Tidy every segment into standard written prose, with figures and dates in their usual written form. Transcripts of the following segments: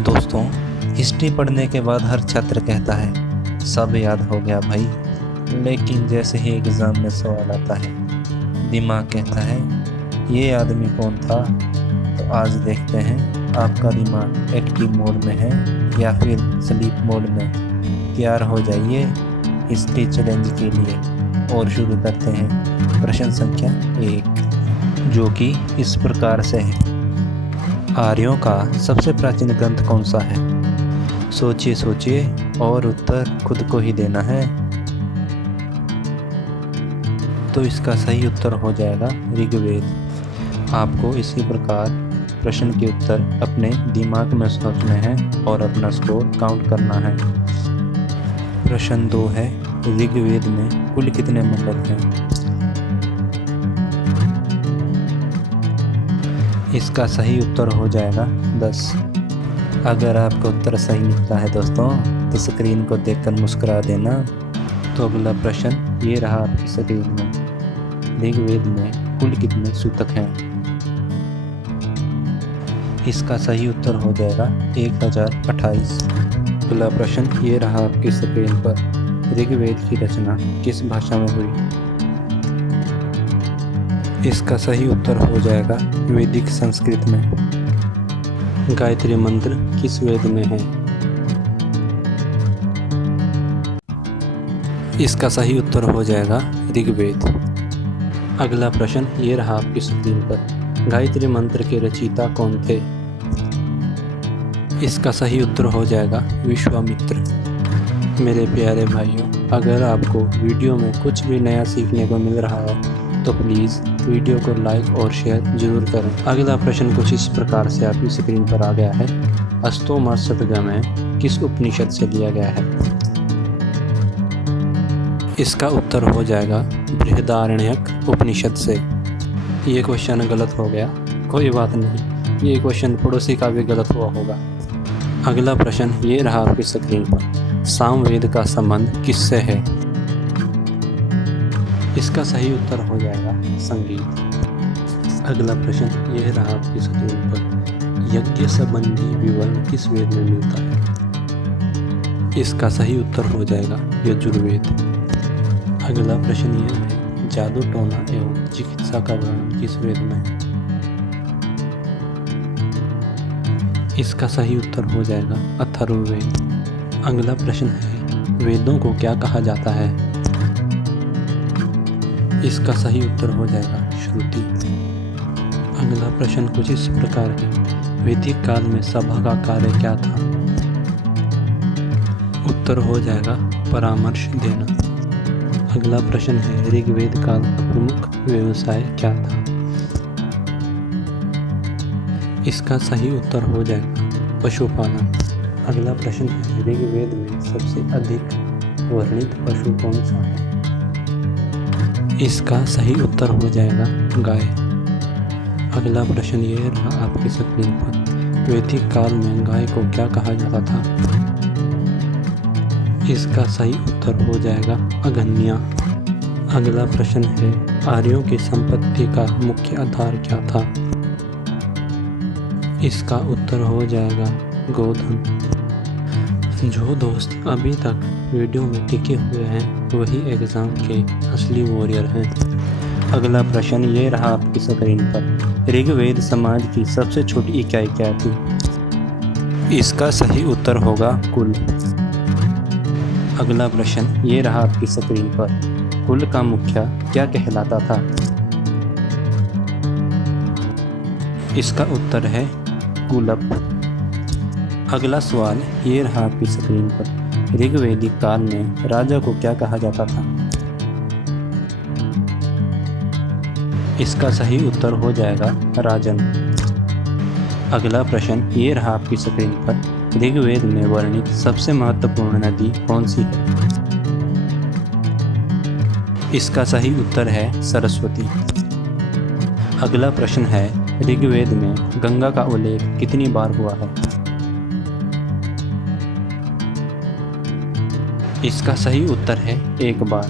दोस्तों, हिस्ट्री पढ़ने के बाद हर छात्र कहता है सब याद हो गया भाई। लेकिन जैसे ही एग्ज़ाम में सवाल आता है, दिमाग कहता है ये आदमी कौन था। तो आज देखते हैं आपका दिमाग एक्टिव मोड में है या फिर स्लीप मोड में। तैयार हो जाइए हिस्ट्री चैलेंज के लिए और शुरू करते हैं प्रश्न संख्या 1, जो कि इस प्रकार से है। आर्यों का सबसे प्राचीन ग्रंथ कौन सा है? सोचिए सोचिए और उत्तर खुद को ही देना है। तो इसका सही उत्तर हो जाएगा ऋग्वेद। आपको इसी प्रकार प्रश्न के उत्तर अपने दिमाग में सोचने हैं और अपना स्कोर काउंट करना है। प्रश्न 2 है, ऋग्वेद में कुल कितने मंडल हैं? इसका सही उत्तर हो जाएगा 10। अगर आपका उत्तर सही निकला है दोस्तों, तो स्क्रीन को देखकर मुस्कुरा देना। तो अगला प्रश्न ये रहा आपकी स्क्रीन में। ऋग्वेद में कुल कितने सूतक हैं? इसका सही उत्तर हो जाएगा 1028। अगला प्रश्न ये रहा आपकी स्क्रीन पर। ऋग्वेद की रचना किस भाषा में हुई? इसका सही उत्तर हो जाएगा वैदिक संस्कृत में। गायत्री मंत्र किस वेद में है? इसका सही उत्तर हो जाएगा ऋग्वेद। अगला प्रश्न ये रहा आपकी स्क्रीन पर। गायत्री मंत्र के रचयिता कौन थे? इसका सही उत्तर हो जाएगा विश्वामित्र। मेरे प्यारे भाइयों, अगर आपको वीडियो में कुछ भी नया सीखने को मिल रहा है तो प्लीज़ वीडियो को लाइक और शेयर जरूर करें। अगला प्रश्न कुछ इस प्रकार से आपकी स्क्रीन पर आ गया है। अस्तोमा शतगमय किस उपनिषद से लिया गया है? इसका उत्तर हो जाएगा बृहदारण्यक उपनिषद से। ये क्वेश्चन गलत हो गया, कोई बात नहीं, ये क्वेश्चन पड़ोसी का भी गलत हुआ होगा। अगला प्रश्न ये रहा आपकी स्क्रीन पर। सामवेद का संबंध किससे है? इसका सही उत्तर हो जाएगा संगीत। अगला प्रश्न यह रहा आपकी स्क्रीन पर। यज्ञ संबंधी विवरण किस वेद में मिलता है? इसका सही उत्तर हो जाएगा यजुर्वेद। अगला प्रश्न यह है, जादू टोना एवं चिकित्सा का वर्णन किस वेद में है? इसका सही उत्तर हो जाएगा अथर्ववेद। अगला प्रश्न है, वेदों को क्या कहा जाता है? इसका सही उत्तर हो जाएगा श्रुति। अगला प्रश्न कुछ इस प्रकार है। वैदिक काल में सभा का कार्य क्या था? उत्तर हो जाएगा परामर्श देना। अगला प्रश्न है, ऋग्वेद काल का प्रमुख व्यवसाय क्या था? इसका सही उत्तर हो जाएगा पशुपालन। अगला प्रश्न है, ऋग्वेद में सबसे अधिक वर्णित पशु कौन सा है? इसका सही उत्तर हो जाएगा गाय। अगला प्रश्न ये रहा आपकी स्क्रीन पर। वैदिक काल में गाय को क्या कहा जाता था? इसका सही उत्तर हो जाएगा अगन्या। अगला प्रश्न है, आर्यों की संपत्ति का मुख्य आधार क्या था? इसका उत्तर हो जाएगा गोधन। जो दोस्त अभी तक वीडियो में टिके हुए हैं वही एग्ज़ाम के असली वॉरियर हैं। अगला प्रश्न ये रहा आपकी स्क्रीन पर। ऋग्वेद समाज की सबसे छोटी इकाई क्या थी? इसका सही उत्तर होगा कुल। अगला प्रश्न ये रहा आपकी स्क्रीन पर। कुल का मुखिया क्या कहलाता था? इसका उत्तर है कुलप। अगला सवाल ये रहा आपकी स्क्रीन पर। ऋग्वैदिक काल में राजा को क्या कहा जाता था? इसका सही उत्तर हो जाएगा राजन। अगला प्रश्न ये रहा आपकी स्क्रीन पर। ऋग्वेद में वर्णित सबसे महत्वपूर्ण नदी कौन सी है? इसका सही उत्तर है सरस्वती। अगला प्रश्न है, ऋग्वेद में गंगा का उल्लेख कितनी बार हुआ है? इसका सही उत्तर है 1 बार।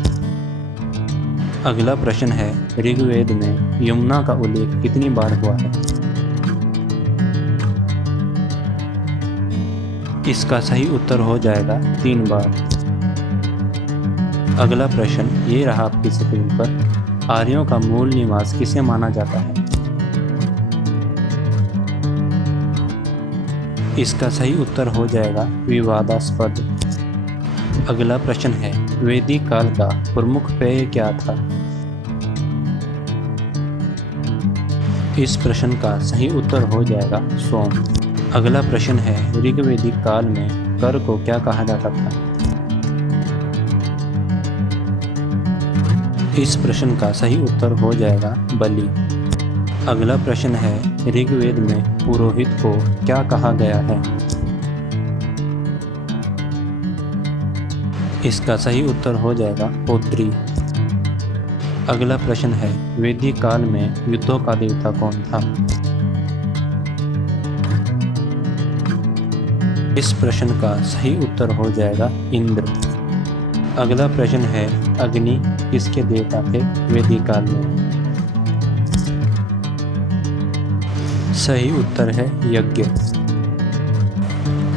अगला प्रश्न है, ऋग्वेद में यमुना का उल्लेख कितनी बार हुआ है? इसका सही उत्तर हो जाएगा 3 बार। अगला प्रश्न ये रहा आपकी स्क्रीन पर। आर्यों का मूल निवास किसे माना जाता है? इसका सही उत्तर हो जाएगा विवादास्पद। अगला प्रश्न है वैदिक काल का प्रमुख पेय क्या था? इस प्रश्न का सही उत्तर हो जाएगा सोम। अगला प्रश्न है ऋग्वैदिक काल में कर को क्या कहा जाता था? इस प्रश्न का सही उत्तर हो जाएगा बलि। अगला प्रश्न है ऋग्वेद में पुरोहित को क्या कहा गया है? इसका सही उत्तर हो जाएगा होत्री। अगला प्रश्न है वैदिक काल में युद्धों का देवता कौन था? इस प्रश्न का सही उत्तर हो जाएगा इंद्र। अगला प्रश्न है अग्नि किसके देवता थे वैदिक काल में? सही उत्तर है यज्ञ।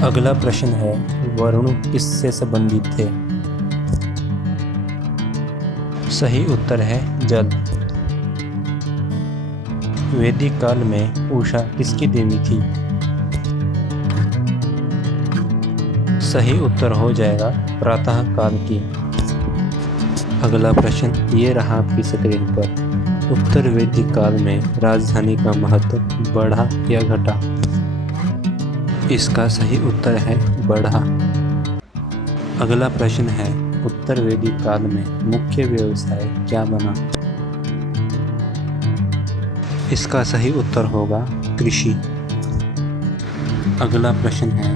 अगला प्रश्न है वरुण किससे संबंधित थे? सही उत्तर है जल। वैदिक काल में उषा किसकी देवी थी? सही उत्तर हो जाएगा प्रातः काल की। अगला प्रश्न ये रहा आपकी स्क्रीन पर। उत्तर वैदिक काल में राजधानी का महत्व बढ़ा या घटा? इसका सही उत्तर है बढ़ा। अगला प्रश्न है उत्तर वैदिक काल में मुख्य व्यवसाय क्या बना? इसका सही उत्तर होगा कृषि। अगला प्रश्न है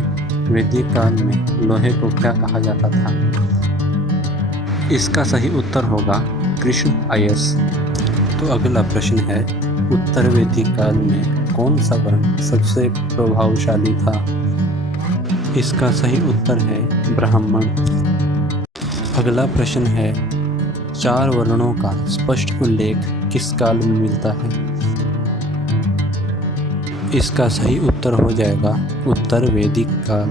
वैदिक काल में लोहे को क्या कहा जाता था? इसका सही उत्तर होगा कृष्ण अयस। तो अगला प्रश्न है उत्तर वैदिक काल में कौन सा वर्ण सबसे प्रभावशाली था? इसका सही उत्तर है ब्राह्मण। अगला प्रश्न है 4 वर्णों का स्पष्ट उल्लेख किस काल में मिलता है? इसका सही उत्तर हो जाएगा उत्तर वैदिक काल।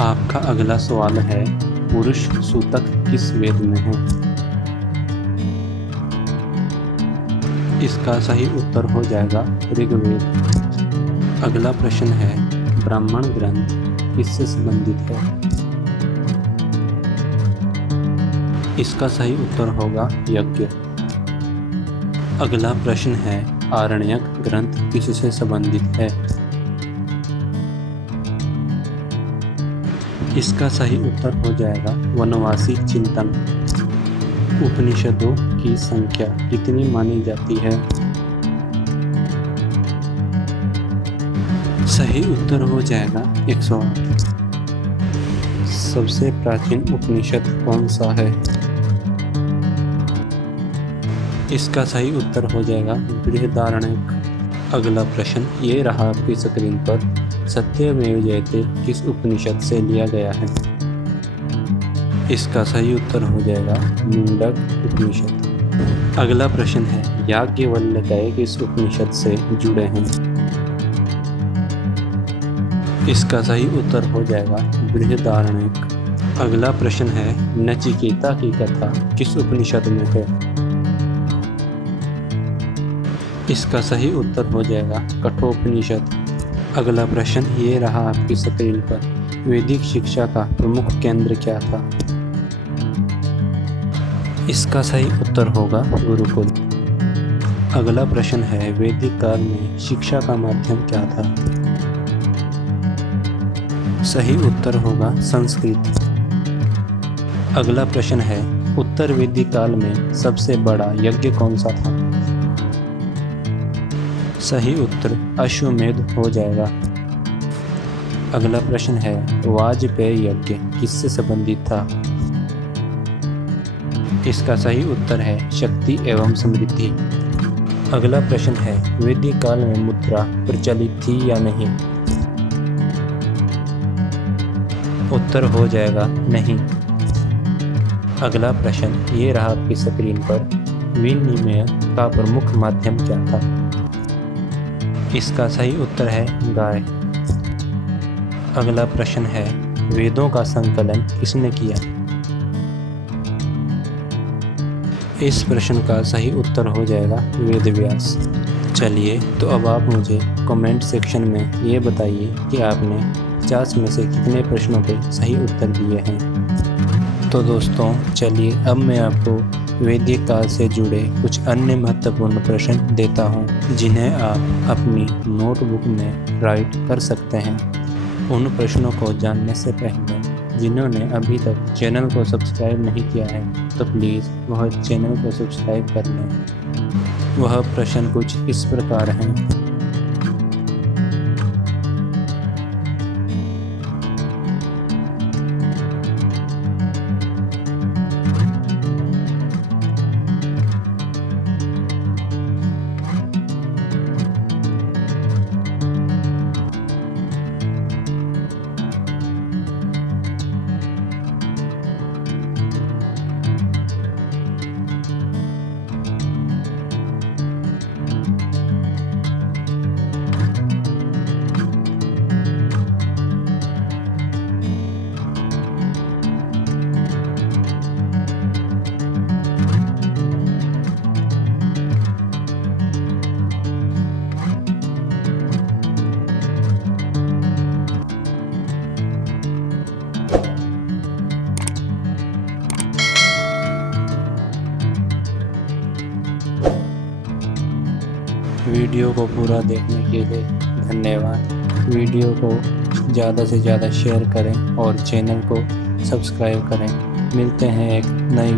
आपका अगला सवाल है पुरुष सूतक किस वेद में है? इसका सही उत्तर हो जाएगा ऋग्वेद। अगला प्रश्न है ब्राह्मण ग्रंथ किससे संबंधित है? इसका सही उत्तर होगा यज्ञ। अगला प्रश्न है आरण्यक ग्रंथ किससे संबंधित है? इसका सही उत्तर हो जाएगा वनवासी चिंतन। उपनिषदों की संख्या कितनी मानी जाती है? सही उत्तर हो जाएगा 108। सबसे प्राचीन उपनिषद कौन सा है? इसका सही उत्तर हो जाएगा बृहदारण्यक। अगला प्रश्न ये रहा आपकी स्क्रीन पर। सत्यमेव जयते किस उपनिषद से लिया गया है? इसका सही उत्तर हो जाएगा मुंडक उपनिषद। अगला प्रश्न है याज्ञवल्क्य किस उपनिषद से जुड़े हैं? इसका सही उत्तर हो जाएगा बृहदारण्यक। अगला प्रश्न है नचिकेता की कथा किस उपनिषद में है? इसका सही उत्तर हो जाएगा कठोपनिषद। अगला प्रश्न ये रहा आपकी स्क्रीन पर। वैदिक शिक्षा का प्रमुख केंद्र क्या था? इसका सही उत्तर होगा गुरुकुल। अगला प्रश्न है वैदिक काल में शिक्षा का माध्यम क्या था? सही उत्तर होगा संस्कृत। अगला प्रश्न है उत्तर वैदिक काल में सबसे बड़ा यज्ञ कौन सा था? सही उत्तर अश्वमेध हो जाएगा। अगला प्रश्न है वाजपेय यज्ञ किससे संबंधित था? इसका सही उत्तर है शक्ति एवं समृद्धि। अगला प्रश्न है वैदिक काल में मुद्रा प्रचलित थी या नहीं? उत्तर हो जाएगा नहीं। अगला प्रश्न ये रहा आपकी स्क्रीन पर। विनिमय का प्रमुख माध्यम क्या था? इसका सही उत्तर है गाय। अगला प्रश्न है, वेदों का संकलन किसने किया? इस प्रश्न का सही उत्तर हो जाएगा वेद व्यास। चलिए, तो अब आप मुझे कमेंट सेक्शन में ये बताइए कि आपने 50 में से कितने प्रश्नों के सही उत्तर दिए हैं। तो दोस्तों, चलिए अब मैं आपको वैदिक काल से जुड़े कुछ अन्य महत्वपूर्ण प्रश्न देता हूँ, जिन्हें आप अपनी नोटबुक में राइट कर सकते हैं। उन प्रश्नों को जानने से पहले जिन्होंने अभी तक चैनल को सब्सक्राइब नहीं किया है, तो प्लीज़ वह चैनल को सब्सक्राइब कर लें। वह प्रश्न कुछ इस प्रकार हैं। वीडियो को पूरा देखने के लिए धन्यवाद। वीडियो को ज़्यादा से ज़्यादा शेयर करें और चैनल को सब्सक्राइब करें। मिलते हैं एक नई